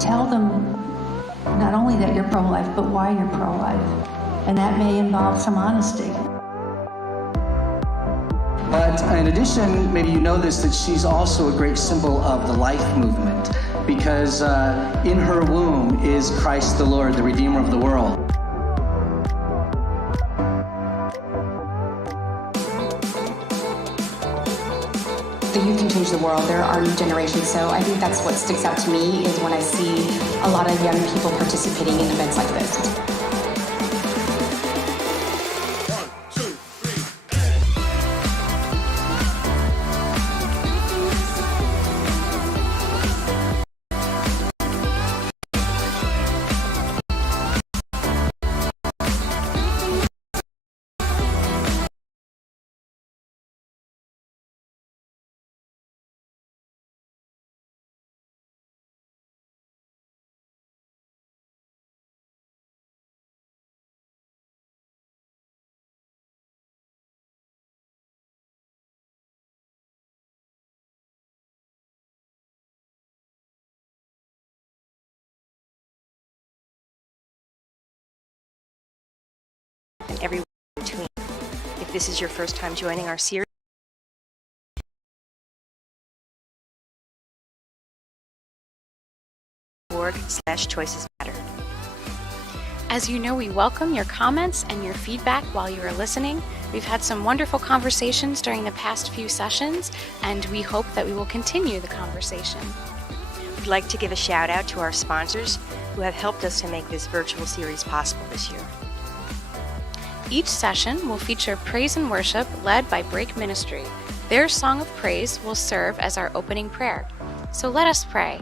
tell them not only that you're pro-life, but why you're pro-life. And that may involve some honesty. But in addition, maybe you know this, that she's also a great symbol of the life movement, because in her womb is Christ the Lord, the Redeemer of the world. The youth can change the world. There are new generations. So I think that's what sticks out to me is when I see a lot of young people participating in events like this. And everyone in between. If this is your first time joining our series, .org/choices matter. As you know, we welcome your comments and your feedback while you are listening. We've had some wonderful conversations during the past few sessions, and we hope that we will continue the conversation. We'd like to give a shout out to our sponsors who have helped us to make this virtual series possible this year. Each session will feature praise and worship led by Break Ministry. Their song of praise will serve as our opening prayer. So let us pray.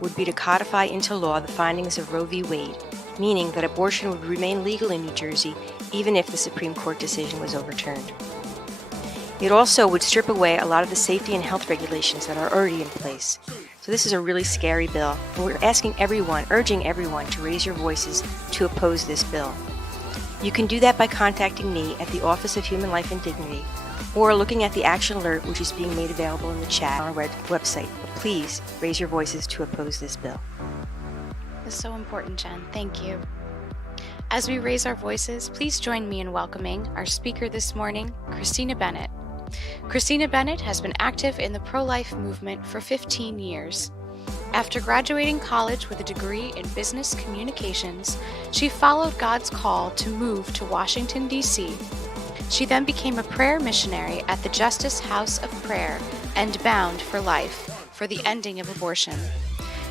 would be to codify into law the findings of Roe v. Wade, meaning that abortion would remain legal in New Jersey even if the Supreme Court decision was overturned. It also would strip away a lot of the safety and health regulations that are already in place. So this is a really scary bill, and we're urging everyone to raise your voices to oppose this bill. You can do that by contacting me at the Office of Human Life and Dignity, or looking at the action alert which is being made available in the chat on our website. But please raise your voices to oppose this bill. That's so important, Jen. Thank you. As we raise our voices, please join me in welcoming our speaker this morning, Christina Bennett. Christina Bennett has been active in the pro-life movement for 15 years. After graduating college with a degree in business communications, she followed God's call to move to Washington, D.C. She then became a prayer missionary at the Justice House of Prayer and Bound for Life for the ending of abortion.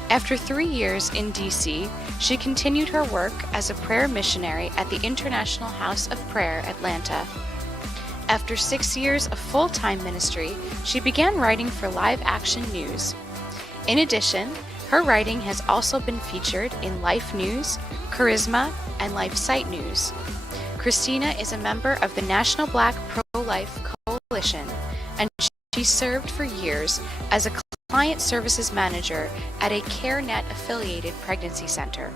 After 3 years in D.C., she continued her work as a prayer missionary at the International House of Prayer, Atlanta. After 6 years of full-time ministry, she began writing for Live Action News. In addition, her writing has also been featured in Life News, Charisma, and Life Site News. Christina is a member of the National Black Pro-Life Coalition, and she served for years as a client services manager at a CareNet-affiliated pregnancy center.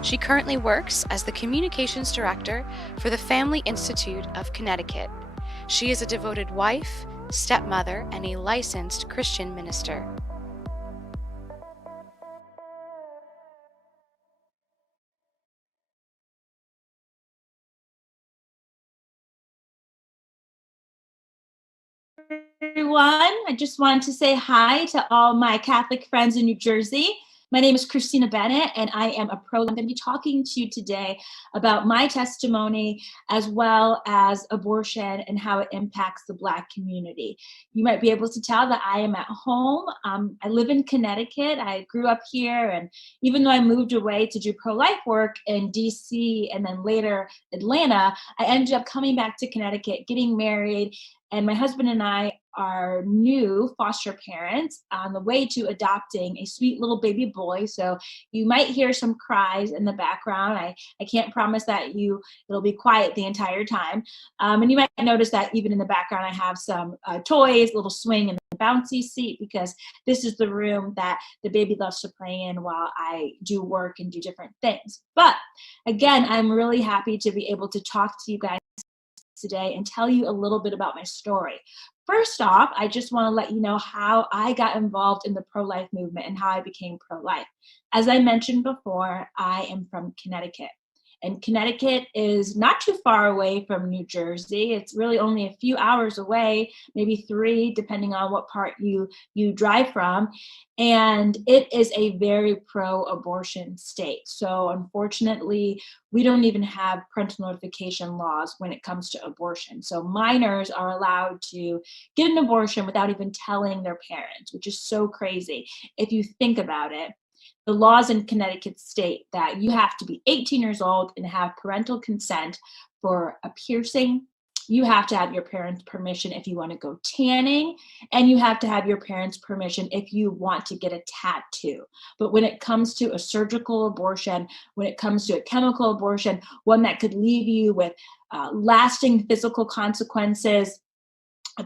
She currently works as the communications director for the Family Institute of Connecticut. She is a devoted wife, stepmother, and a licensed Christian minister. Everyone, I just wanted to say hi to all my Catholic friends in New Jersey. My name is Christina Bennett, and I am a pro. I'm going to be talking to you today about my testimony as well as abortion and how it impacts the Black community. You might be able to tell that I am at home. I live in Connecticut. I grew up here, and even though I moved away to do pro-life work in DC and then later Atlanta, I ended up coming back to Connecticut, getting married, and my husband and I are new foster parents on the way to adopting a sweet little baby boy. So you might hear some cries in the background. I can't promise that it'll be quiet the entire time. And you might notice that even in the background, I have some toys, a little swing and a bouncy seat, because this is the room that the baby loves to play in while I do work and do different things. But again, I'm really happy to be able to talk to you guys today and tell you a little bit about my story. First off, I just want to let you know how I got involved in the pro-life movement and how I became pro-life. As I mentioned before, I am from Connecticut. And Connecticut is not too far away from New Jersey. It's really only a few hours away, maybe 3, depending on what part you drive from. And it is a very pro-abortion state. So unfortunately, we don't even have parental notification laws when it comes to abortion. So minors are allowed to get an abortion without even telling their parents, which is so crazy if you think about it. The laws in Connecticut state that you have to be 18 years old and have parental consent for a piercing. You have to have your parents' permission if you want to go tanning, and you have to have your parents' permission if you want to get a tattoo. But when it comes to a surgical abortion, when it comes to a chemical abortion, one that could leave you with lasting physical consequences,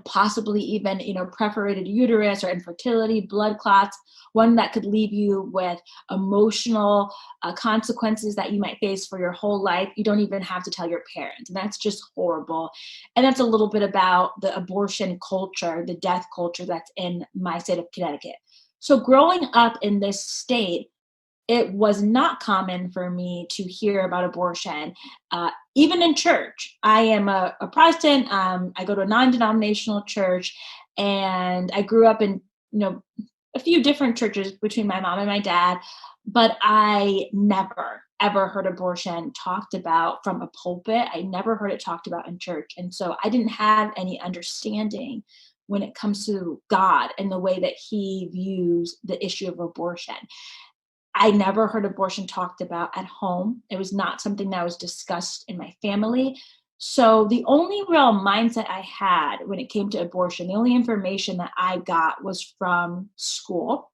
possibly even, perforated uterus or infertility, blood clots, one that could leave you with emotional consequences that you might face for your whole life. You don't even have to tell your parents. And that's just horrible. And that's a little bit about the abortion culture, the death culture that's in my state of Connecticut. So growing up in this state, it was not common for me to hear about abortion, even in church. I am a Protestant. I go to a non-denominational church, and I grew up in a few different churches between my mom and my dad, but I never, ever heard abortion talked about from a pulpit. I never heard it talked about in church. And so I didn't have any understanding when it comes to God and the way that he views the issue of abortion. I never heard abortion talked about at home. It was not something that was discussed in my family. So the only real mindset I had when it came to abortion, the only information that I got was from school.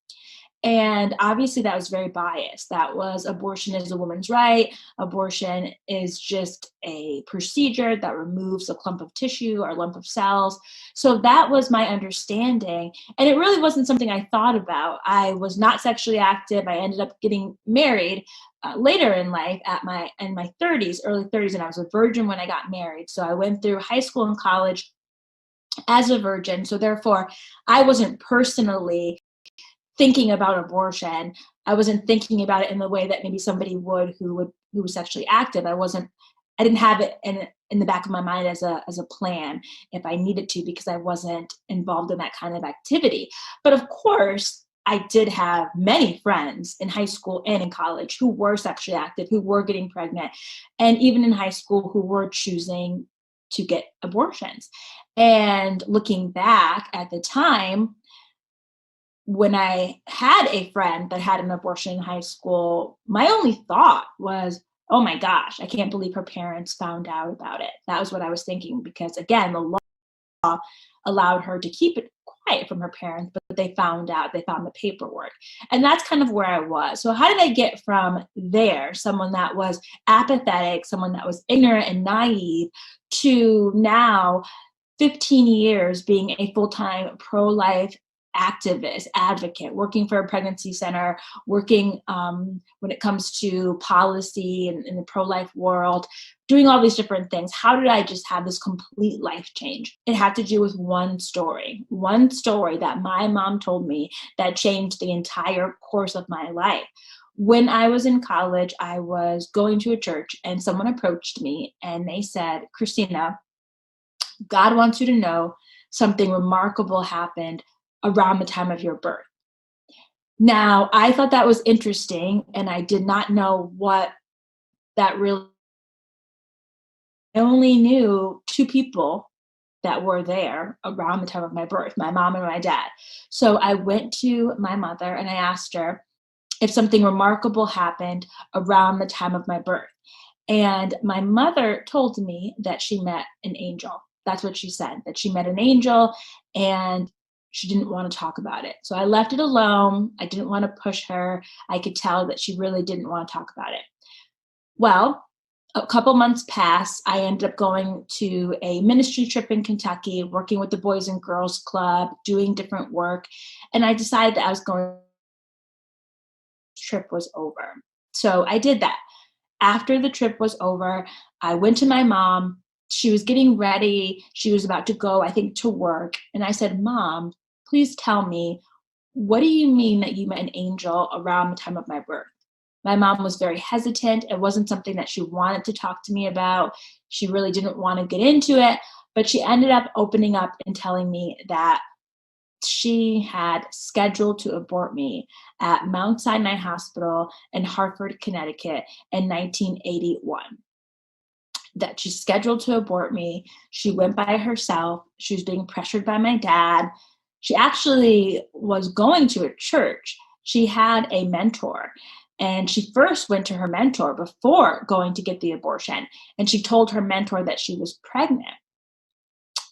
And obviously that was very biased. That was abortion is a woman's right. Abortion is just a procedure that removes a clump of tissue or a lump of cells. So that was my understanding. And it really wasn't something I thought about. I was not sexually active. I ended up getting married later in life in my 30s, early 30s, and I was a virgin when I got married. So I went through high school and college as a virgin. So therefore, I wasn't personally thinking about abortion. I wasn't thinking about it in the way that maybe somebody who was sexually active. I didn't have it in the back of my mind as a plan if I needed to, because I wasn't involved in that kind of activity. But of course, I did have many friends in high school and in college who were sexually active, who were getting pregnant, and even in high school who were choosing to get abortions. And looking back at the time, when I had a friend that had an abortion in high school, my only thought was, oh my gosh, I can't believe her parents found out about it. That was what I was thinking, because again, the law allowed her to keep it quiet from her parents, but they found out, they found the paperwork. And that's kind of where I was. So how did I get from there, someone that was apathetic, someone that was ignorant and naive, to now 15 years being a full-time pro-life activist, advocate, working for a pregnancy center, working when it comes to policy and in the pro-life world, doing all these different things? How did I just have this complete life change? It had to do with one story that my mom told me that changed the entire course of my life. When I was in college, I was going to a church and someone approached me and they said, Christina, God wants you to know something remarkable happened around the time of your birth. Now, I thought that was interesting, and I did not know what that really. I only knew two people that were there around the time of my birth, my mom and my dad. So I went to my mother and I asked her if something remarkable happened around the time of my birth. And my mother told me that she met an angel. That's what she said, that she met an angel and she didn't want to talk about it. So I left it alone. I didn't want to push her. I could tell that she really didn't want to talk about it. Well, a couple months passed. I ended up going to a ministry trip in Kentucky, working with the Boys and Girls Club, doing different work. And I decided that I was going, trip was over. So I did that. After the trip was over, I went to my mom. She was getting ready. She was about to go, I think, to work. And I said, Mom, please tell me, what do you mean that you met an angel around the time of my birth? My mom was very hesitant. It wasn't something that she wanted to talk to me about. She really didn't want to get into it, but she ended up opening up and telling me that she had scheduled to abort me at Mount Sinai Hospital in Hartford, Connecticut in 1981. That she scheduled to abort me. She went by herself. She was being pressured by my dad. She actually was going to a church. She had a mentor. And she first went to her mentor before going to get the abortion. And she told her mentor that she was pregnant.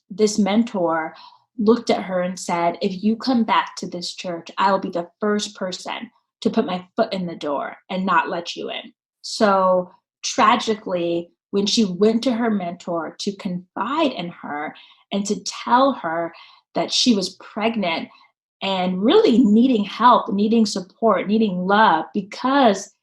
This mentor looked at her and said, if you come back to this church, I will be the first person to put my foot in the door and not let you in. So tragically, when she went to her mentor to confide in her and to tell her that she was pregnant and really needing help, needing support, needing love, because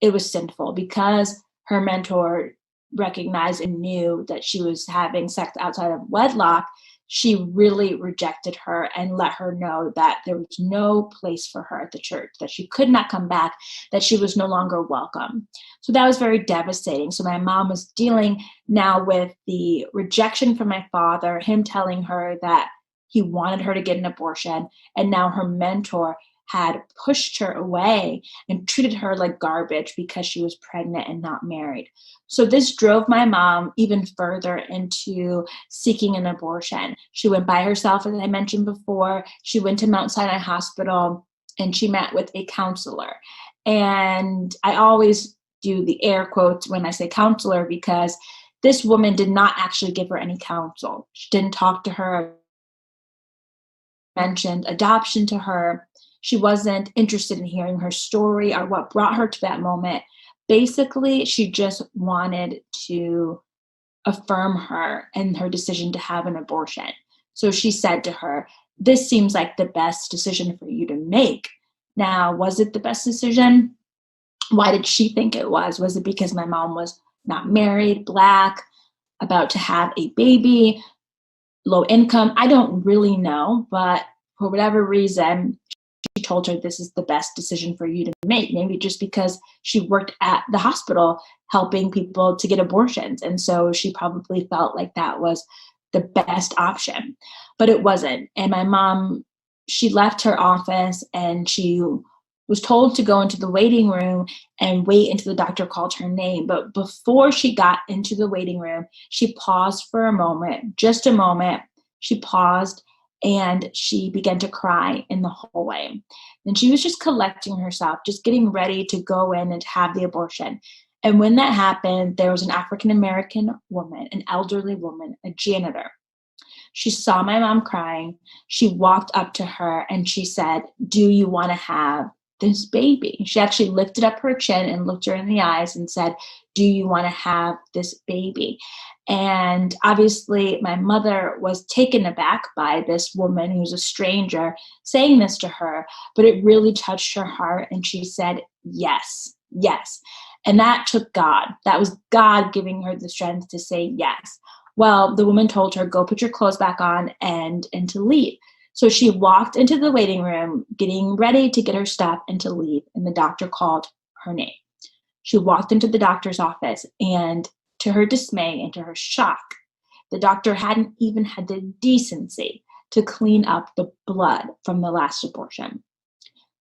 it was sinful, because her mentor recognized and knew that she was having sex outside of wedlock, she really rejected her and let her know that there was no place for her at the church, that she could not come back, that she was no longer welcome. So that was very devastating. So my mom was dealing now with the rejection from my father, him telling her that he wanted her to get an abortion, and now her mentor had pushed her away and treated her like garbage because she was pregnant and not married. So this drove my mom even further into seeking an abortion. She went by herself, as I mentioned before. She went to Mount Sinai Hospital and she met with a counselor. And I always do the air quotes when I say counselor, because this woman did not actually give her any counsel. She didn't talk to her, mentioned adoption to her. She wasn't interested in hearing her story or what brought her to that moment. Basically, she just wanted to affirm her in her decision to have an abortion. So she said to her, "This seems like the best decision for you to make." Now, was it the best decision? Why did she think it was? Was it because my mom was not married, Black, about to have a baby, low income? I don't really know, but for whatever reason, she told her this is the best decision for you to make. Maybe just because she worked at the hospital helping people to get abortions. And so she probably felt like that was the best option, but it wasn't. And my mom, she left her office and she was told to go into the waiting room and wait until the doctor called her name. But before she got into the waiting room, she paused for a moment, just a moment. She paused and she began to cry in the hallway. And she was just collecting herself, just getting ready to go in and have the abortion. And when that happened, there was an African-American woman, an elderly woman, a janitor. She saw my mom crying. She walked up to her and she said, "Do you want to have this baby?" She actually lifted up her chin and looked her in the eyes and said, "Do you want to have this baby?" And obviously, my mother was taken aback by this woman who's a stranger saying this to her, but it really touched her heart. And she said, "Yes, yes." And that took God. That was God giving her the strength to say yes. Well, the woman told her, "Go put your clothes back on and to leave." So she walked into the waiting room, getting ready to get her stuff and to leave. And the doctor called her name. She walked into the doctor's office, and to her dismay and to her shock, the doctor hadn't even had the decency to clean up the blood from the last abortion.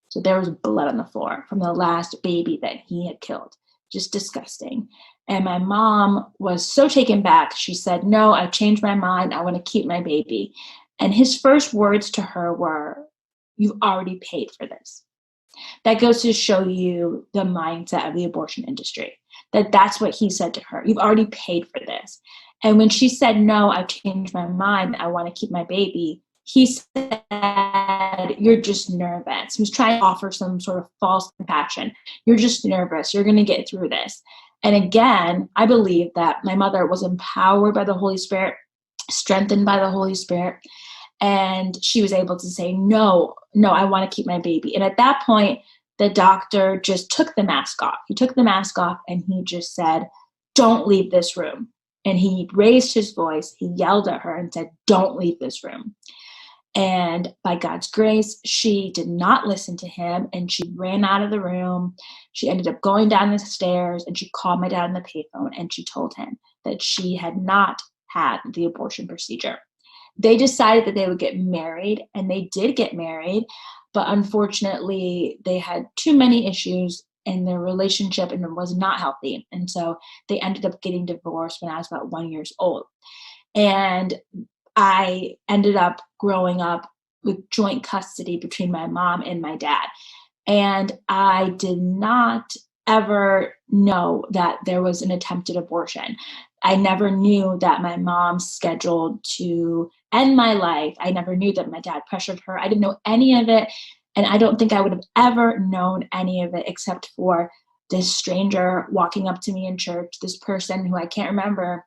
So there was blood on the floor from the last baby that he had killed. Just disgusting. And my mom was so taken back. She said, "No, I've changed my mind. I want to keep my baby." And his first words to her were, "You've already paid for this." That goes to show you the mindset of the abortion industry, that's what he said to her. "You've already paid for this." And when she said, "No, I've changed my mind. I want to keep my baby," he said, "You're just nervous." He was trying to offer some sort of false compassion. "You're just nervous. You're going to get through this." And again, I believe that my mother was empowered by the Holy Spirit, strengthened by the Holy Spirit, and she was able to say, no, I want to keep my baby. And at that point, the doctor just took the mask off. He took the mask off and he just said, "Don't leave this room." And he raised his voice. He yelled at her and said, "Don't leave this room." And by God's grace, she did not listen to him and she ran out of the room. She ended up going down the stairs and she called my dad on the payphone and she told him that she had not had the abortion procedure. They decided that they would get married, and they did get married, but unfortunately they had too many issues in their relationship and it was not healthy. And so they ended up getting divorced when I was about 1 year old. And I ended up growing up with joint custody between my mom and my dad. And I did not ever know that there was an attempted abortion. I never knew that my mom scheduled to end my life. I never knew that my dad pressured her. I didn't know any of it. And I don't think I would have ever known any of it except for this stranger walking up to me in church, this person who I can't remember.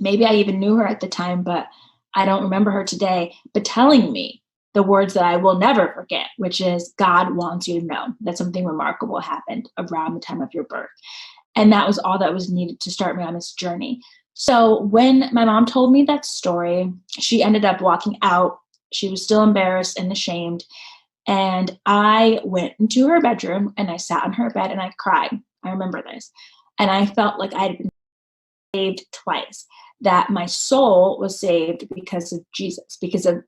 Maybe I even knew her at the time, but I don't remember her today, but telling me the words that I will never forget, which is, "God wants you to know that something remarkable happened around the time of your birth." And that was all that was needed to start me on this journey. So when my mom told me that story, she ended up walking out. She was still embarrassed and ashamed. And I went into her bedroom and I sat on her bed and I cried. I remember this. And I felt like I had been saved twice, that my soul was saved because of Jesus, because of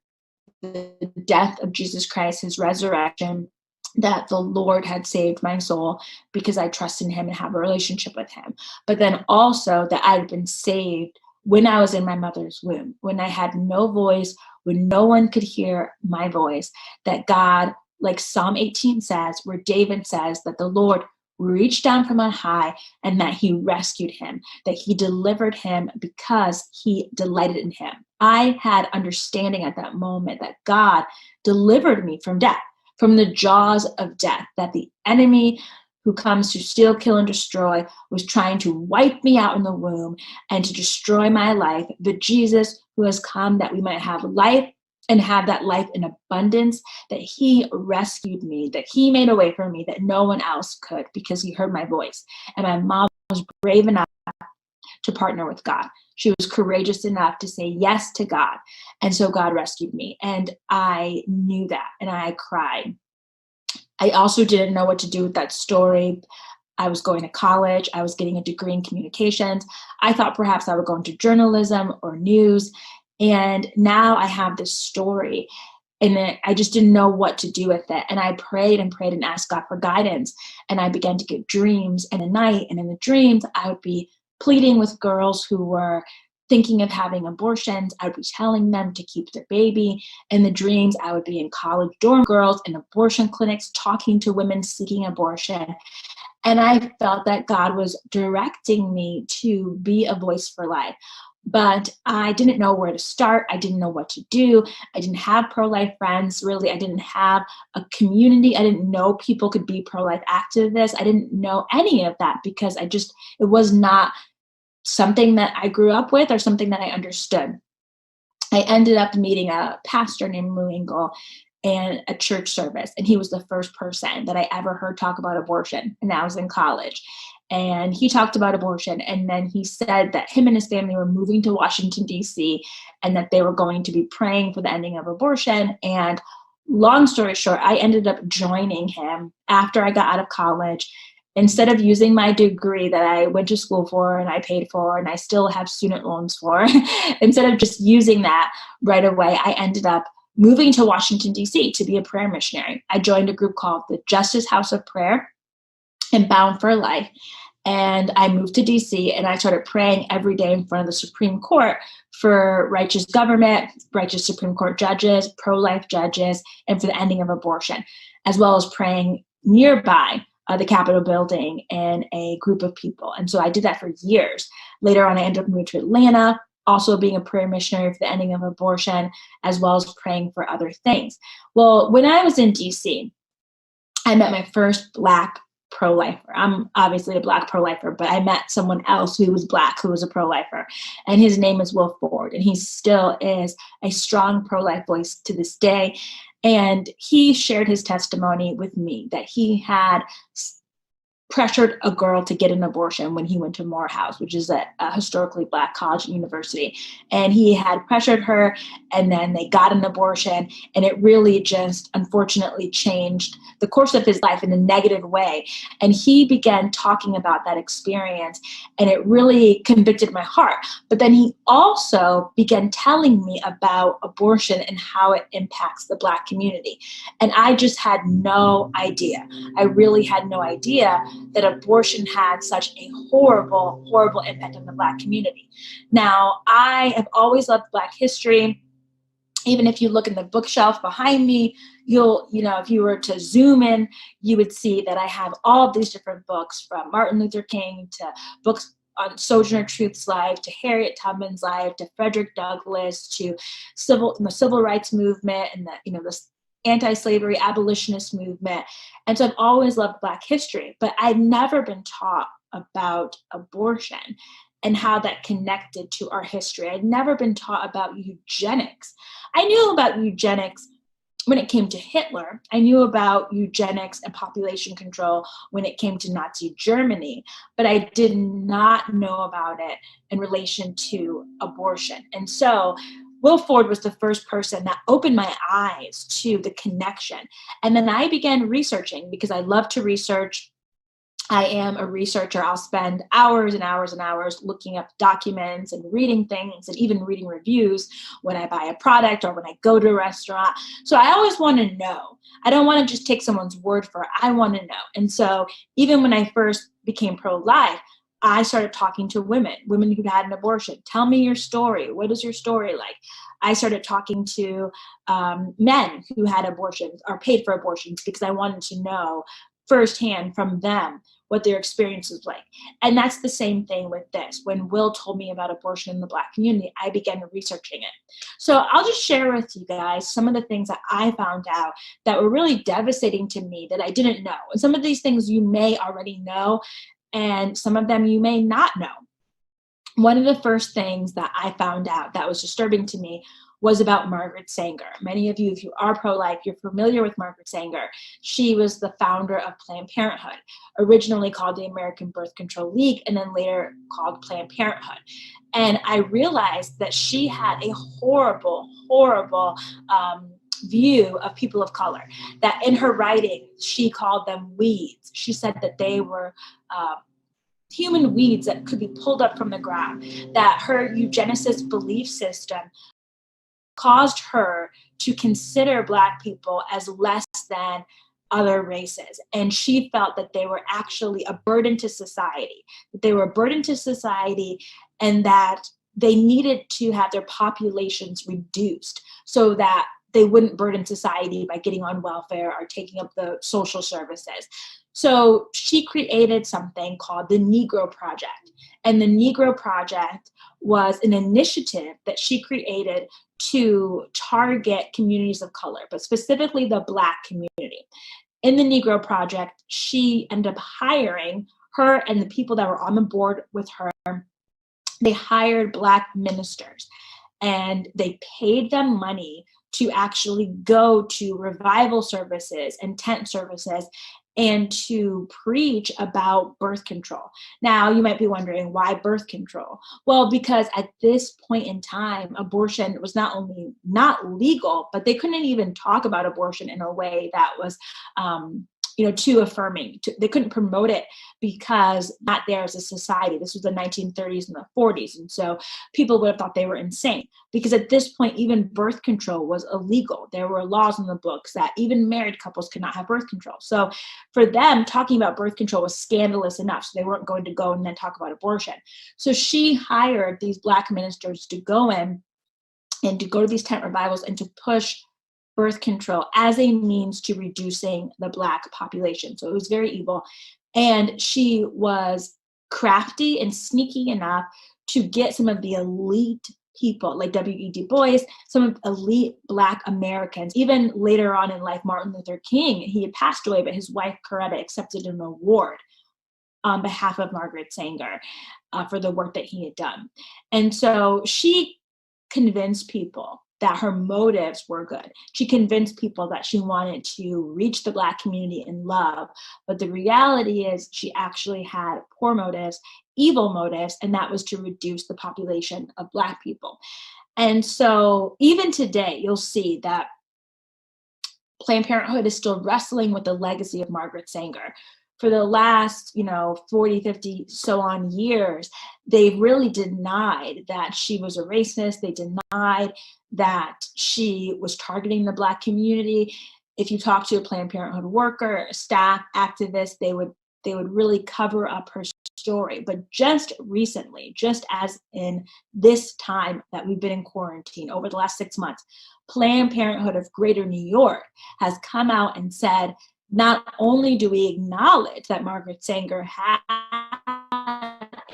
the death of Jesus Christ, his resurrection, that the Lord had saved my soul because I trust in him and have a relationship with him. But then also that I had been saved when I was in my mother's womb, when I had no voice, when no one could hear my voice, that God, like Psalm 18 says, where David says that the Lord reached down from on high and that he rescued him, that he delivered him because he delighted in him. I had understanding at that moment that God delivered me from death, from the jaws of death, that the enemy who comes to steal, kill, and destroy was trying to wipe me out in the womb and to destroy my life, but Jesus, who has come that we might have life and have that life in abundance, that he rescued me, that he made a way for me that no one else could, because he heard my voice. And my mom was brave enough to partner with God. She was courageous enough to say yes to God. And so God rescued me. And I knew that, and I cried. I also didn't know what to do with that story. I was going to college. I was getting a degree in communications. I thought perhaps I would go into journalism or news. And now I have this story, and I just didn't know what to do with it. And I prayed and prayed and asked God for guidance. And I began to get dreams in the night. And in the dreams, I would be pleading with girls who were thinking of having abortions. I would be telling them to keep their baby. In the dreams, I would be in college dorm girls and abortion clinics talking to women seeking abortion. And I felt that God was directing me to be a voice for life. But I didn't know where to start. I didn't know what to do. I didn't have pro-life friends, really. I didn't have a community. I didn't know people could be pro-life activists. I didn't know any of that because it was not something that I grew up with or something that I understood. I ended up meeting a pastor named Lou Engle in a church service, and he was the first person that I ever heard talk about abortion, and I was in college. And he talked about abortion, and then he said that him and his family were moving to Washington, D.C., and that they were going to be praying for the ending of abortion. And long story short, I ended up joining him after I got out of college. Instead of using my degree that I went to school for and I paid for and I still have student loans for, instead of just using that right away, I ended up moving to Washington, D.C. to be a prayer missionary. I joined a group called the Justice House of Prayer and Bound for Life. And I moved to DC, and I started praying every day in front of the Supreme Court for righteous government, righteous Supreme Court judges, pro-life judges, and for the ending of abortion, as well as praying nearby the Capitol building and a group of people. And so I did that for years. Later on, I ended up moving to Atlanta, also being a prayer missionary for the ending of abortion, as well as praying for other things. Well, when I was in DC, I met my first Black pro-lifer. I'm obviously a Black pro-lifer, but I met someone else who was Black, who was a pro-lifer. And his name is Will Ford. And he still is a strong pro-life voice to this day. And he shared his testimony with me that he had pressured a girl to get an abortion when he went to Morehouse, which is a historically Black college and university. And he had pressured her, and then they got an abortion. And it really just unfortunately changed the course of his life in a negative way. And he began talking about that experience, and it really convicted my heart. But then he also began telling me about abortion and how it impacts the Black community. And I just had no idea. I really had no idea that abortion had such a horrible, horrible impact on the Black community. Now, I have always loved Black history. Even if you look in the bookshelf behind me, if you were to zoom in, you would see that I have all of these different books, from Martin Luther King to books on Sojourner Truth's life, to Harriet Tubman's life, to Frederick Douglass, to the civil rights movement, and the anti-slavery abolitionist movement. And so I've always loved Black history, but I'd never been taught about abortion and how that connected to our history. I'd never been taught about eugenics. I knew about eugenics when it came to Hitler. I knew about eugenics and population control when it came to Nazi Germany, but I did not know about it in relation to abortion. And so Will Ford was the first person that opened my eyes to the connection. And then I began researching, because I love to research. I am a researcher. I'll spend hours and hours and hours looking up documents and reading things, and even reading reviews when I buy a product or when I go to a restaurant. So I always want to know. I don't want to just take someone's word for it. I want to know. And so even when I first became pro-life, I started talking to women who had an abortion. Tell me your story. What is your story like? I started talking to men who had abortions or paid for abortions, because I wanted to know firsthand from them what their experience was like. And that's the same thing with this. When Will told me about abortion in the Black community, I began researching it. So I'll just share with you guys some of the things that I found out that were really devastating to me that I didn't know. And some of these things you may already know, and some of them you may not know. One of the first things that I found out that was disturbing to me was about Margaret Sanger. Many of you, if you are pro-life, you're familiar with Margaret Sanger. She was the founder of Planned Parenthood, originally called the American Birth Control League, and then later called Planned Parenthood. And I realized that she had a horrible, horrible view of people of color, that in her writing, she called them weeds. She said that they were human weeds that could be pulled up from the ground, that her eugenicist belief system caused her to consider Black people as less than other races. And she felt that they were actually a burden to society, and that they needed to have their populations reduced so that they wouldn't burden society by getting on welfare or taking up the social services. So she created something called the Negro Project. And the Negro Project was an initiative that she created to target communities of color, but specifically the Black community. In the Negro Project, she ended up hiring her and the people that were on the board with her. They hired Black ministers, and they paid them money to actually go to revival services and tent services and to preach about birth control. Now, you might be wondering, why birth control? Well, because at this point in time, abortion was not only not legal, but they couldn't even talk about abortion in a way that was too affirming. They couldn't promote it because not there as a society. This was the 1930s and the 40s. And so people would have thought they were insane, because at this point, even birth control was illegal. There were laws in the books that even married couples could not have birth control. So for them, talking about birth control was scandalous enough. So they weren't going to go and then talk about abortion. So she hired these Black ministers to go in and to go to these tent revivals and to push birth control as a means to reducing the Black population. So it was very evil. And she was crafty and sneaky enough to get some of the elite people like W.E. Du Bois, some of elite Black Americans. Even later on in life, Martin Luther King, he had passed away, but his wife, Coretta, accepted an award on behalf of Margaret Sanger for the work that he had done. And so she convinced people that her motives were good. She convinced people that she wanted to reach the Black community in love. But the reality is she actually had poor motives, evil motives, and that was to reduce the population of Black people. And so even today, you'll see that Planned Parenthood is still wrestling with the legacy of Margaret Sanger. For the last, 40, 50, so on years, they really denied that she was a racist. They denied that she was targeting the Black community. If you talk to a Planned Parenthood worker, staff, activist, they would really cover up her story. But just recently, just as in this time that we've been in quarantine over the last 6 months, Planned Parenthood of Greater New York has come out and said, not only do we acknowledge that Margaret Sanger had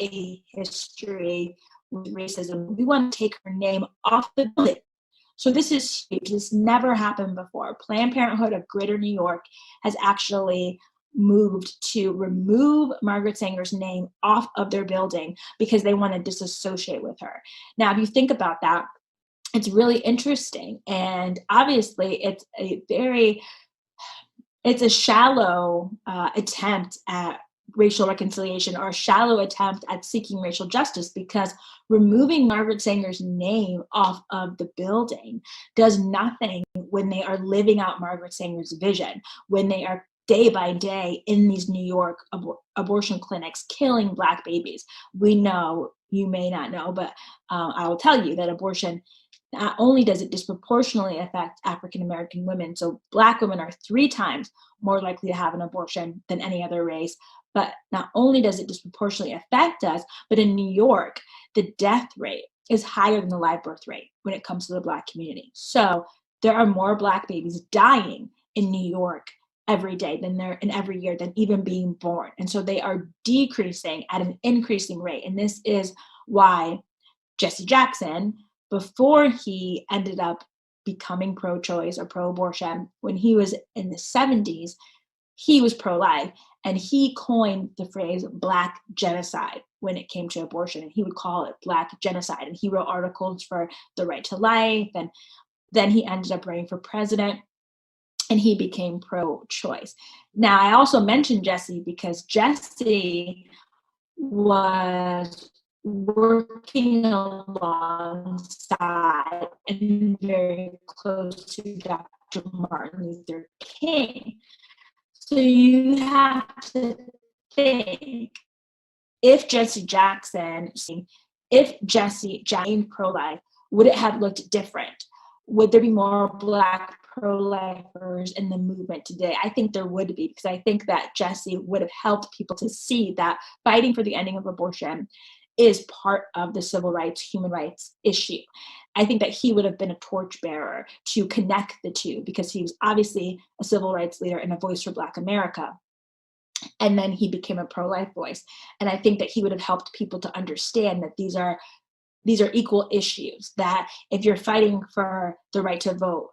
a history with racism, we want to take her name off the building. So this is huge. This never happened before. Planned Parenthood of Greater New York has actually moved to remove Margaret Sanger's name off of their building because they want to disassociate with her. Now, if you think about that, it's really interesting. And obviously, it's a shallow attempt at racial reconciliation, or a shallow attempt at seeking racial justice, because removing Margaret Sanger's name off of the building does nothing when they are living out Margaret Sanger's vision, when they are day by day in these New York abortion clinics killing Black babies. We know, you may not know, but I will tell you that abortion, not only does it disproportionately affect African-American women, so Black women are 3 times more likely to have an abortion than any other race, but not only does it disproportionately affect us, but in New York, the death rate is higher than the live birth rate when it comes to the Black community. So there are more Black babies dying in New York every day than they're in every year than even being born. And so they are decreasing at an increasing rate. And this is why Jesse Jackson, before he ended up becoming pro-choice or pro-abortion, when he was in the 70s, he was pro-life, and he coined the phrase Black genocide when it came to abortion, and he would call it Black genocide. And he wrote articles for the Right to Life, and then he ended up running for president, and he became pro-choice. Now, I also mentioned Jesse because Jesse was working alongside and very close to Dr. Martin Luther King. So you have to think, if Jesse Jackson pro-life, would it have looked different? Would there be more Black pro-lifers in the movement today? I think there would be, because I think that Jesse would have helped people to see that fighting for the ending of abortion is part of the civil rights, human rights issue. I think that he would have been a torchbearer to connect the two, because he was obviously a civil rights leader and a voice for Black America. And then he became a pro-life voice. And I think that he would have helped people to understand that these are equal issues, that if you're fighting for the right to vote,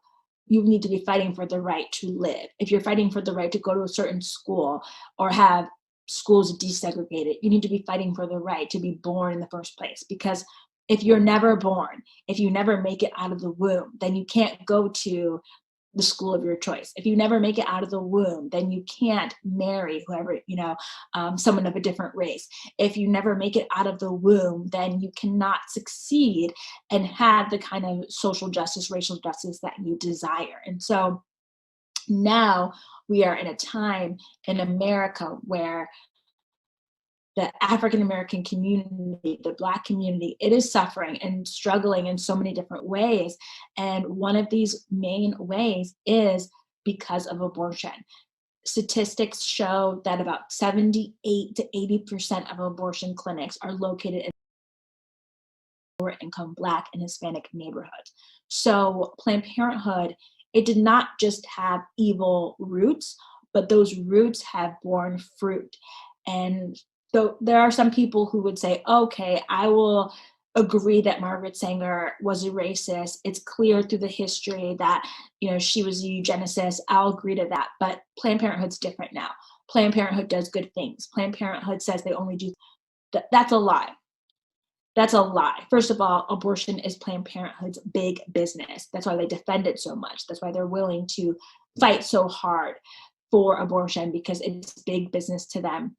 you need to be fighting for the right to live. If you're fighting for the right to go to a certain school or have schools desegregated, you need to be fighting for the right to be born in the first place. Because if you're never born, if you never make it out of the womb, then you can't go to the school of your choice. If you never make it out of the womb, then you can't marry whoever, someone of a different race. If you never make it out of the womb, then you cannot succeed and have the kind of social justice, racial justice that you desire. And so now we are in a time in America where the African-American community, the Black community, it is suffering and struggling in so many different ways. And one of these main ways is because of abortion. Statistics show that about 78 to 80% of abortion clinics are located in lower income Black and Hispanic neighborhoods. So Planned Parenthood, it did not just have evil roots, but those roots have borne fruit. And so there are some people who would say, okay, I will agree that Margaret Sanger was a racist. It's clear through the history that, she was a eugenicist. I'll agree to that. But Planned Parenthood's different now. Planned Parenthood does good things. Planned Parenthood says they only do, that's a lie. That's a lie. First of all, abortion is Planned Parenthood's big business. That's why they defend it so much. That's why they're willing to fight so hard for abortion, because it's big business to them.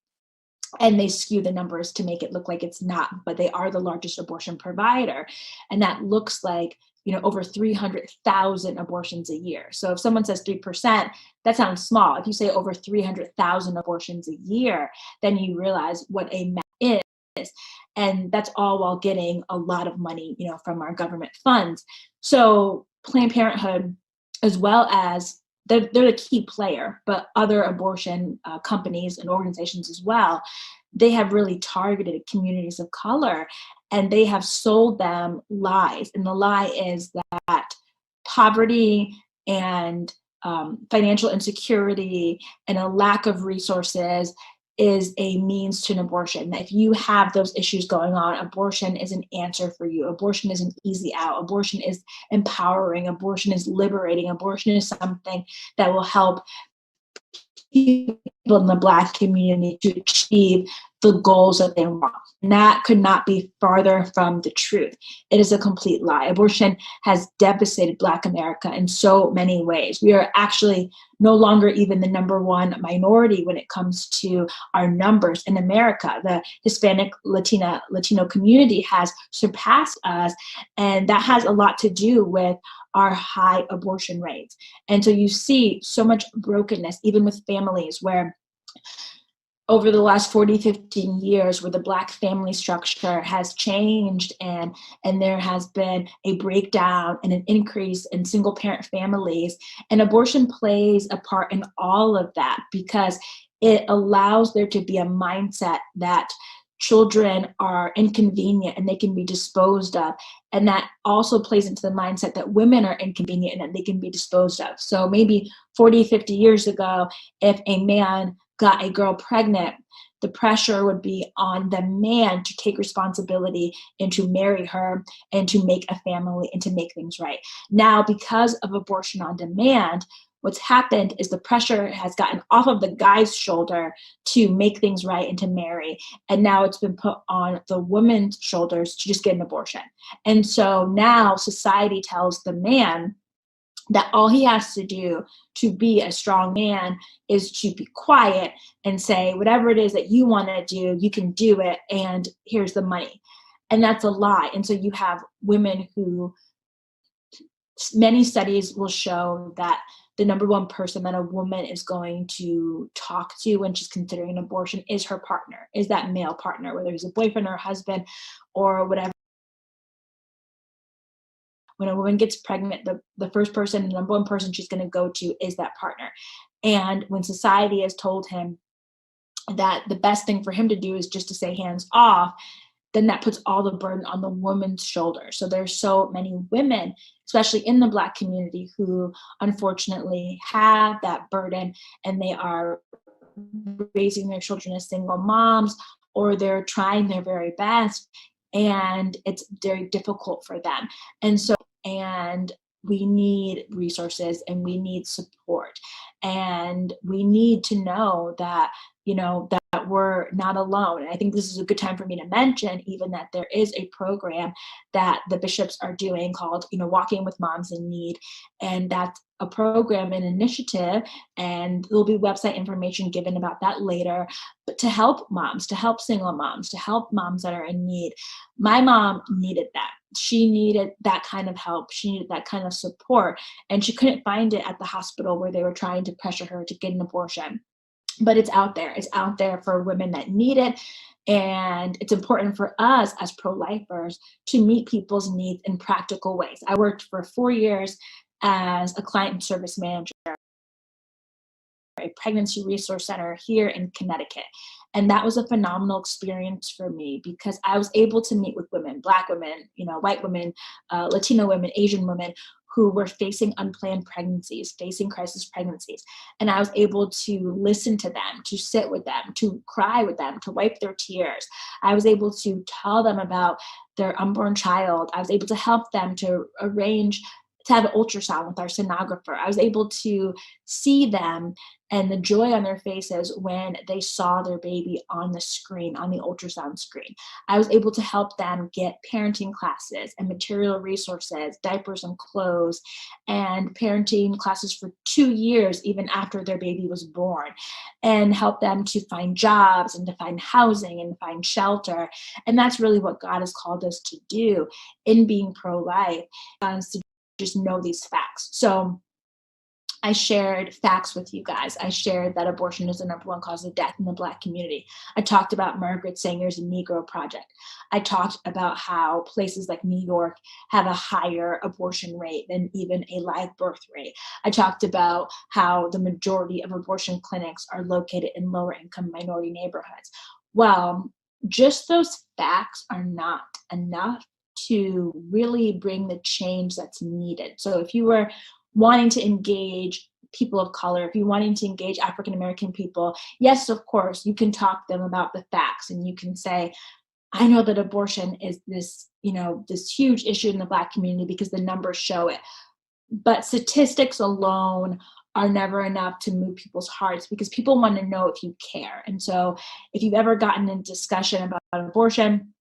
And they skew the numbers to make it look like it's not, but they are the largest abortion provider. And that looks like, over 300,000 abortions a year. So if someone says 3%, that sounds small. If you say over 300,000 abortions a year, then you realize what a mess is. And that's all while getting a lot of money, from our government funds. So Planned Parenthood, as well as they're the key player, but other abortion companies and organizations as well, they have really targeted communities of color, and they have sold them lies. And the lie is that poverty and financial insecurity and a lack of resources is a means to an abortion. That if you have those issues going on, abortion is an answer for you. Abortion is an easy out. Abortion is empowering. Abortion is liberating. Abortion is something that will help people in the Black community to achieve the goals that they want. And that could not be farther from the truth. It is a complete lie. Abortion has devastated Black America in so many ways. We are actually no longer even the number one minority when it comes to our numbers in America. The Hispanic Latino community has surpassed us, and that has a lot to do with our high abortion rates. And so you see so much brokenness, even with families, where over the last 40, 15 years, where the Black family structure has changed, and there has been a breakdown and an increase in single parent families. And abortion plays a part in all of that, because it allows there to be a mindset that children are inconvenient and they can be disposed of. And that also plays into the mindset that women are inconvenient and that they can be disposed of. So maybe 40, 50 years ago, if a man got a girl pregnant, the pressure would be on the man to take responsibility and to marry her and to make a family and to make things right. Now, because of abortion on demand, what's happened is the pressure has gotten off of the guy's shoulder to make things right and to marry. And now it's been put on the woman's shoulders to just get an abortion. And so now society tells the man that all he has to do to be a strong man is to be quiet and say, whatever it is that you want to do, you can do it, and here's the money. And that's a lie. And so you have women who, many studies will show that the number one person that a woman is going to talk to when she's considering an abortion is her partner, is that male partner, whether he's a boyfriend or a husband or whatever. When a woman gets pregnant, the first person, the number one person she's going to go to is that partner. And when society has told him that the best thing for him to do is just to say hands off, then that puts all the burden on the woman's shoulders. So there's so many women, especially in the Black community, who unfortunately have that burden, and they are raising their children as single moms, or they're trying their very best, and it's very difficult for them. And we need resources and we need support, and we need to know that, that we're not alone. And I think this is a good time for me to mention even that there is a program that the bishops are doing called, Walking with Moms in Need. And that's a program, an initiative, and there'll be website information given about that later, but to help moms, to help single moms, to help moms that are in need. My mom needed that. She needed that kind of help. She needed that kind of support, and she couldn't find it at the hospital where they were trying to pressure her to get an abortion. But it's out there. It's out there for women that need it. And it's important for us as pro-lifers to meet people's needs in practical ways. I worked for 4 years as a client service manager at a pregnancy resource center here in Connecticut. And that was a phenomenal experience for me because I was able to meet with women, Black women, white women, Latino women, Asian women, who were facing unplanned pregnancies, facing crisis pregnancies. And I was able to listen to them, to sit with them, to cry with them, to wipe their tears. I was able to tell them about their unborn child. I was able to help them to arrange to have an ultrasound with our sonographer. I was able to see them and the joy on their faces when they saw their baby on the screen, on the ultrasound screen. I was able to help them get parenting classes and material resources, diapers and clothes, and parenting classes for 2 years, even after their baby was born, and help them to find jobs and to find housing and find shelter. And that's really what God has called us to do in being pro-life, to just know these facts. So I shared facts with you guys. I shared that abortion is the number one cause of death in the Black community. I talked about Margaret Sanger's Negro Project. I talked about how places like New York have a higher abortion rate than even a live birth rate. I talked about how the majority of abortion clinics are located in lower income minority neighborhoods. Well, just those facts are not enough to really bring the change that's needed. So if you were wanting to engage people of color, if you're wanting to engage African American people, yes, of course, you can talk to them about the facts, and you can say, I know that abortion is this, this huge issue in the Black community because the numbers show it. But statistics alone are never enough to move people's hearts because people want to know if you care. And so if you've ever gotten in discussion about abortion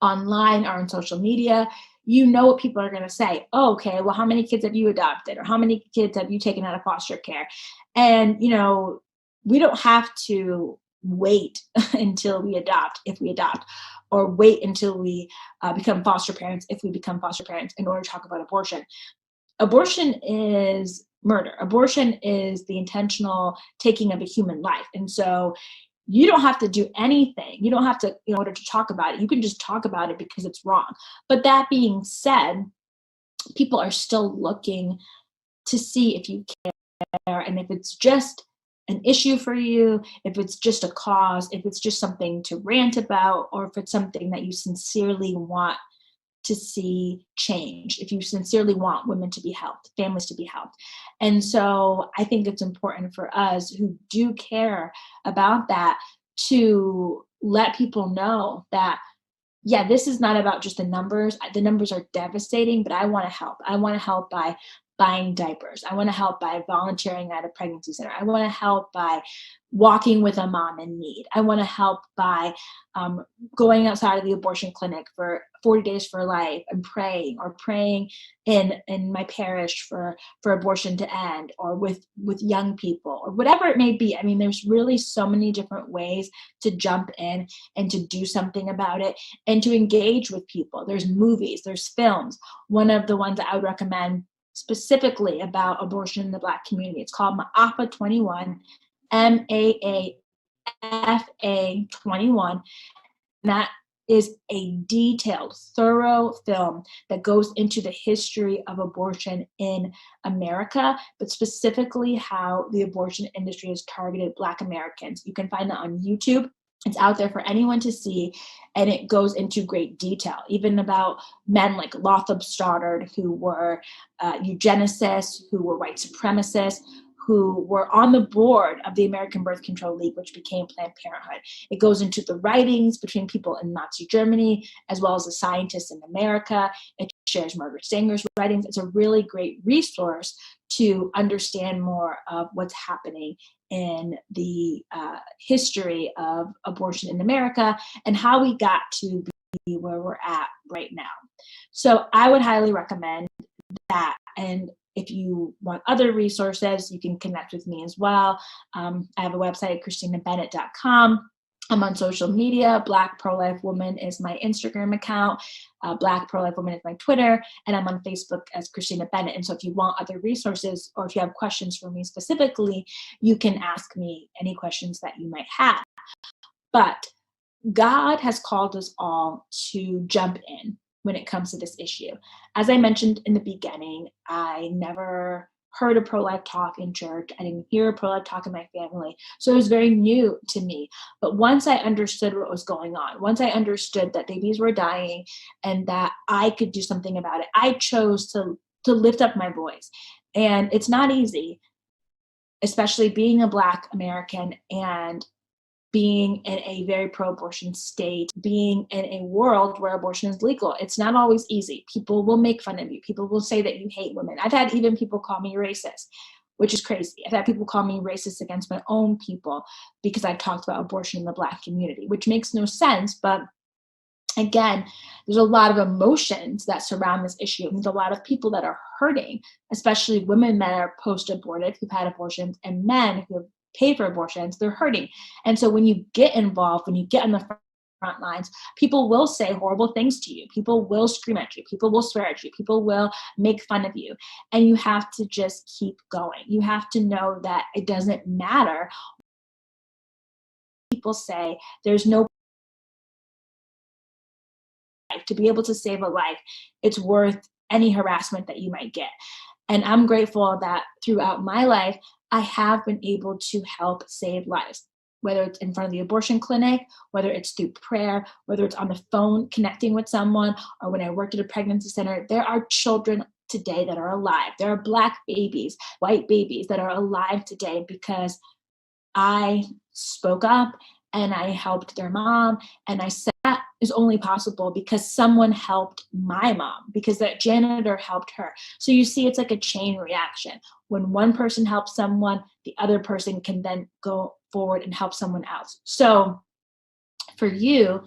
online or on social media, you know what people are going to say. Oh, okay, well, how many kids have you adopted? Or how many kids have you taken out of foster care? And, we don't have to wait until we adopt, if we adopt, or wait until we become foster parents, if we become foster parents, in order to talk about abortion. Abortion is murder. Abortion is the intentional taking of a human life. And so you don't have to do anything. You don't have to, in order to talk about it. You can just talk about it because it's wrong. But that being said, people are still looking to see if you care and if it's just an issue for you, if it's just a cause, if it's just something to rant about, or if it's something that you sincerely want to see change, if you sincerely want women to be helped, families to be helped. And so I think it's important for us who do care about that to let people know that, yeah, this is not about just the numbers. The numbers are devastating, but I want to help. I want to help by buying diapers. I want to help by volunteering at a pregnancy center. I want to help by walking with a mom in need. I want to help by going outside of the abortion clinic for 40 Days for Life and praying, or praying in my parish for abortion to end, or with young people, or whatever it may be. I mean, there's really so many different ways to jump in and to do something about it and to engage with people. There's movies, there's films. One of the ones that I would recommend specifically about abortion in the Black community, it's called Maafa 21, MAAFA 21. And that is a detailed, thorough film that goes into the history of abortion in America, but specifically how the abortion industry has targeted Black Americans. You can find that on YouTube. It's out there for anyone to see, and it goes into great detail, even about men like Lothrop Stoddard, who were eugenicists, who were white supremacists, who were on the board of the American Birth Control League, which became Planned Parenthood. It goes into the writings between people in Nazi Germany, as well as the scientists in America. It shares Margaret Sanger's writings. It's a really great resource to understand more of what's happening in the history of abortion in America and how we got to be where we're at right now. So I would highly recommend that. And if you want other resources, you can connect with me as well. I have a website, ChristinaBennett.com. I'm on social media. Black Pro-Life Woman is my Instagram account. Black Pro-Life Woman is my Twitter. And I'm on Facebook as Christina Bennett. And so if you want other resources, or if you have questions for me specifically, you can ask me any questions that you might have. But God has called us all to jump in when it comes to this issue. As I mentioned in the beginning, I never heard a pro-life talk in church. I didn't hear a pro-life talk in my family. So it was very new to me. But once I understood what was going on, once I understood that babies were dying and that I could do something about it, I chose to lift up my voice. And it's not easy, especially being a Black American and being in a very pro-abortion state, being in a world where abortion is legal. It's not always easy. People will make fun of you. People will say that you hate women. I've had even people call me racist, which is crazy. I've had people call me racist against my own people because I've talked about abortion in the Black community, which makes no sense. But again, there's a lot of emotions that surround this issue. There's a lot of people that are hurting, especially women that are post-aborted, who've had abortions, and men who have paid for abortions. They're hurting. And so when you get involved, when you get on the front lines, people will say horrible things to you. People will scream at you. People will swear at you. People will make fun of you. And you have to just keep going. You have to know that it doesn't matter. People say there's no life. To be able to save a life, it's worth any harassment that you might get. And I'm grateful that throughout my life, I have been able to help save lives, whether it's in front of the abortion clinic, whether it's through prayer, whether it's on the phone connecting with someone, or when I worked at a pregnancy center. There are children today that are alive. There are Black babies, white babies that are alive today because I spoke up and I helped their mom. And I said that is only possible because someone helped my mom, because that janitor helped her. So you see, it's like a chain reaction. When one person helps someone, the other person can then go forward and help someone else. So for you,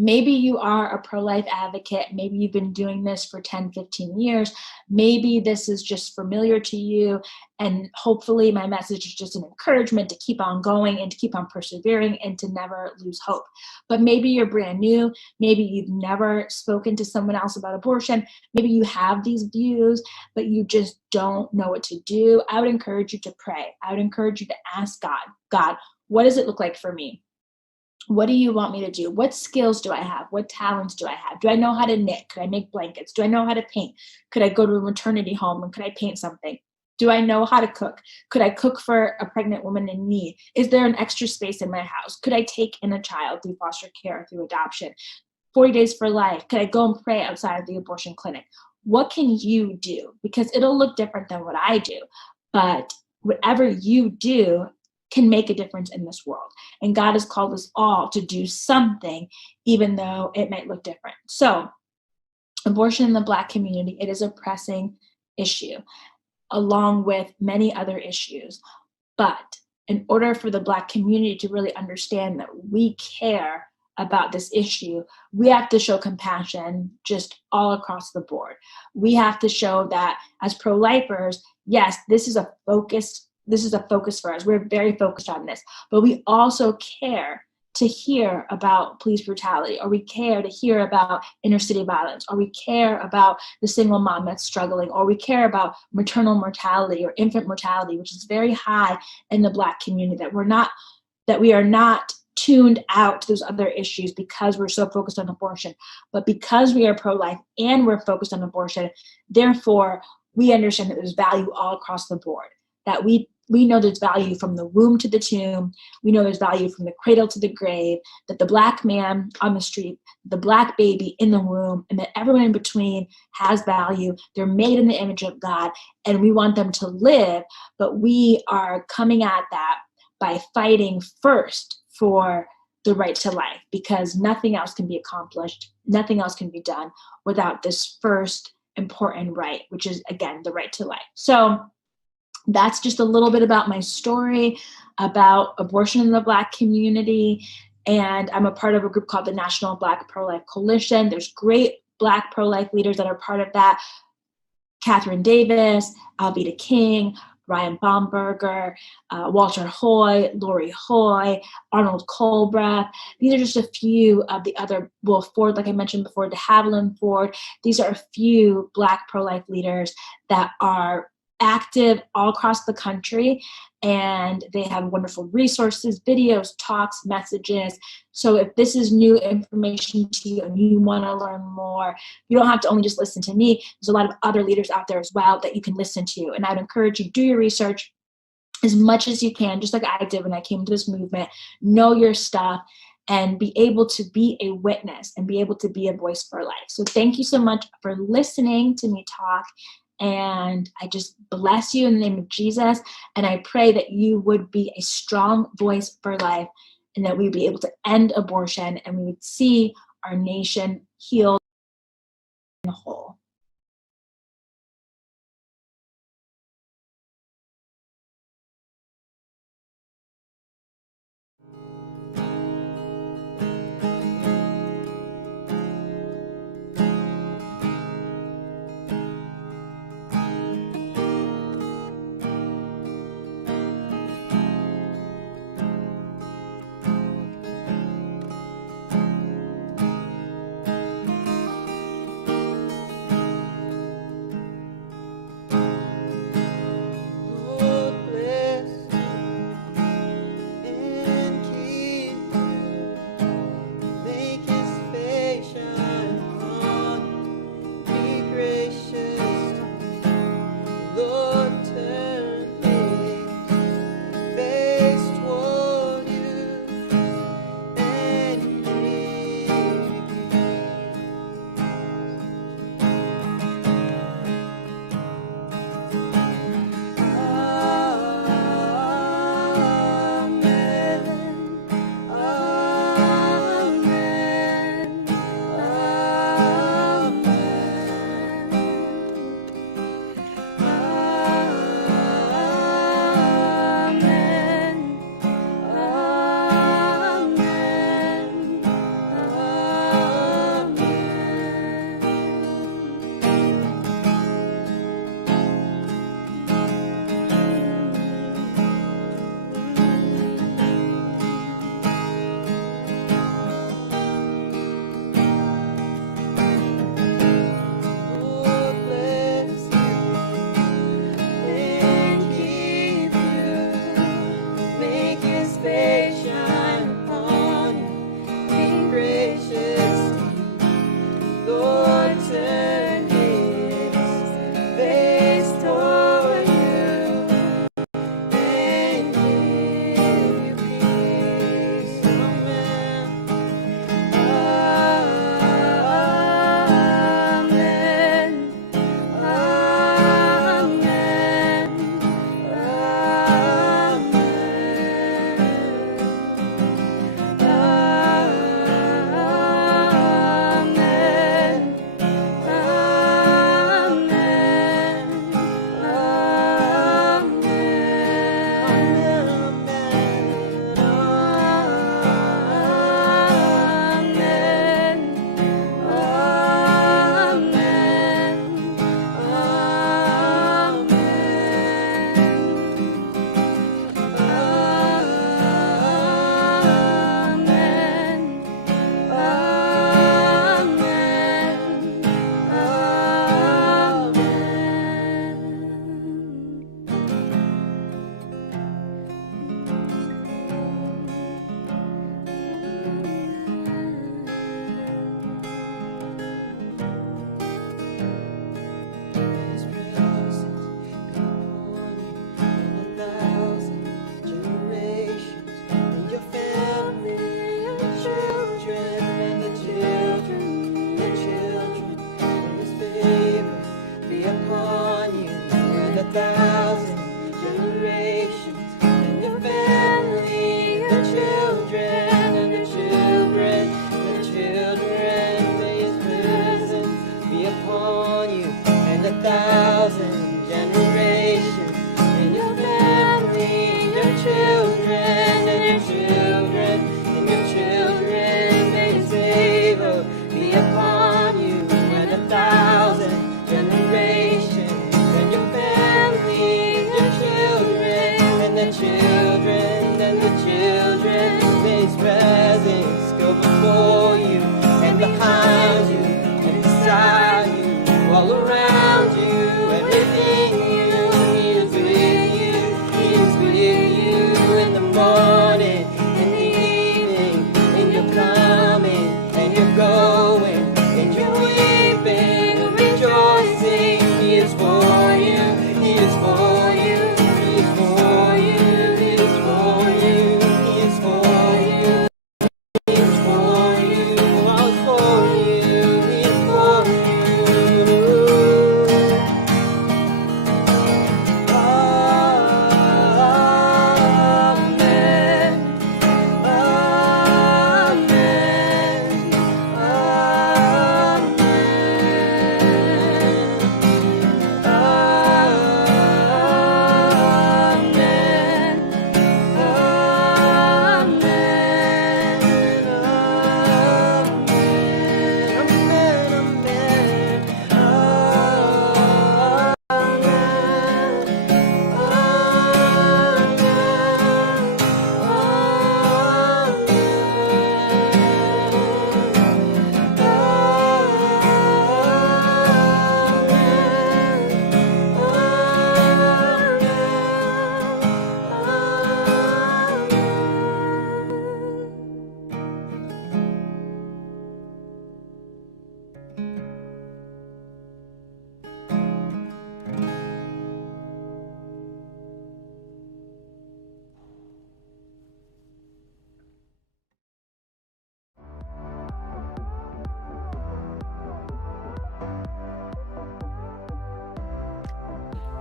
maybe you are a pro-life advocate. Maybe you've been doing this for 10, 15 years. Maybe this is just familiar to you. And hopefully my message is just an encouragement to keep on going and to keep on persevering and to never lose hope. But maybe you're brand new. Maybe you've never spoken to someone else about abortion. Maybe you have these views, but you just don't know what to do. I would encourage you to pray. I would encourage you to ask God, what does it look like for me? What do you want me to do? What skills do I have? What talents do I have? Do I know how to knit? Could I make blankets? Do I know how to paint? Could I go to a maternity home and could I paint something? Do I know how to cook? Could I cook for a pregnant woman in need? Is there an extra space in my house? Could I take in a child through foster care, through adoption? 40 Days for Life. Could I go and pray outside of the abortion clinic? What can you do? Because it'll look different than what I do, but whatever you do can make a difference in this world. And God has called us all to do something, even though it might look different. So abortion in the Black community, it is a pressing issue, along with many other issues. But in order for the Black community to really understand that we care about this issue, we have to show compassion just all across the board. We have to show that as pro-lifers, yes, this is a focus for us. We're very focused on this, but we also care to hear about police brutality, or we care to hear about inner city violence, or we care about the single mom that's struggling, or we care about maternal mortality or infant mortality, which is very high in the Black community, that we are not tuned out to those other issues because we're so focused on abortion. But because we are pro-life and we're focused on abortion, therefore we understand that there's value all across the board, that we know there's value from the womb to the tomb. We know there's value from the cradle to the grave, that the Black man on the street, the Black baby in the womb, and that everyone in between has value. They're made in the image of God, and we want them to live, but we are coming at that by fighting first for the right to life, because nothing else can be accomplished, nothing else can be done without this first important right, which is, again, the right to life. So that's just a little bit about my story about abortion in the Black community. And I'm a part of a group called the National Black Pro-Life Coalition. There's great Black pro-life leaders that are part of that. Catherine Davis, Alveda King, Ryan Baumberger, Walter Hoy, Lori Hoy, Arnold Colbreth. These are just a few of the other, Will Ford, like I mentioned before, de Havilland Ford. These are a few Black pro-life leaders that are active all across the country, and they have wonderful resources, videos, talks, messages. So if this is new information to you and you want to learn more, you don't have to only just listen to me. There's a lot of other leaders out there as well that you can listen to. And I'd encourage you, do your research as much as you can, just like I did when I came to this movement. Know your stuff and be able to be a witness and be able to be a voice for life. So thank you so much for listening to me talk. And I just bless you in the name of Jesus. And I pray that you would be a strong voice for life, and that we would be able to end abortion, and we would see our nation healed and whole. and 1,000 generations, and your family, the children, and the children, and the children. May His presence be upon you, and 1,000 generations, and your family, your children, and your children, and your children. May His favor be upon you, and 1,000 generations, and your family, your children, and the children, and the children. May His presence go before you, and behind you, and beside you, all around you, and within you. He is with you, He is with you in the morning, in the evening, in your coming, and your going, and your weeping, rejoicing. He is for you, He is for you, He is for you, He is for you, He is for you, He is for you, all is for you, He is for you. Amen, amen,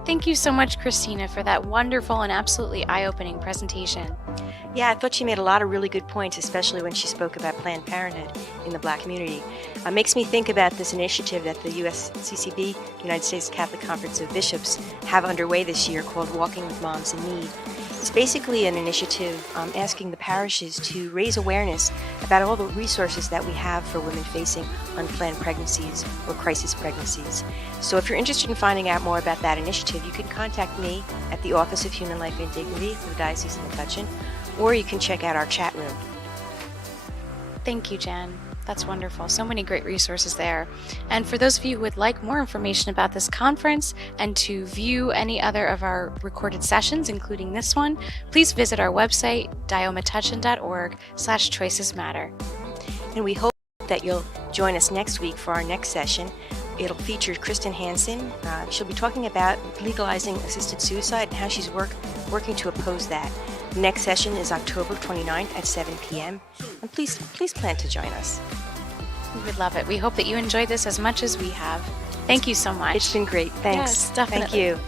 Thank you so much, Christina, for that wonderful and absolutely eye-opening presentation. Yeah, I thought she made a lot of really good points, especially when she spoke about Planned Parenthood in the Black community. It makes me think about this initiative that the USCCB, United States Catholic Conference of Bishops, have underway this year called Walking with Moms in Need. It's basically an initiative asking the parishes to raise awareness about all the resources that we have for women facing unplanned pregnancies or crisis pregnancies. So if you're interested in finding out more about that initiative, you can contact me at the Office of Human Life and Dignity for the Diocese of Metuchen, or you can check out our chat room. Thank you, Jen. That's wonderful. So many great resources there. And for those of you who would like more information about this conference and to view any other of our recorded sessions, including this one, please visit our website, diometuchen.org/choicesmatter. And we hope that you'll join us next week for our next session. It'll feature Kristen Hansen. She'll be talking about legalizing assisted suicide and how she's working to oppose that. The next session is October 29th at 7 p.m. And please plan to join us. We would love it. We hope that you enjoyed this as much as we have. Thank you so much. It's been great. Thanks. Yes, definitely. Thank you.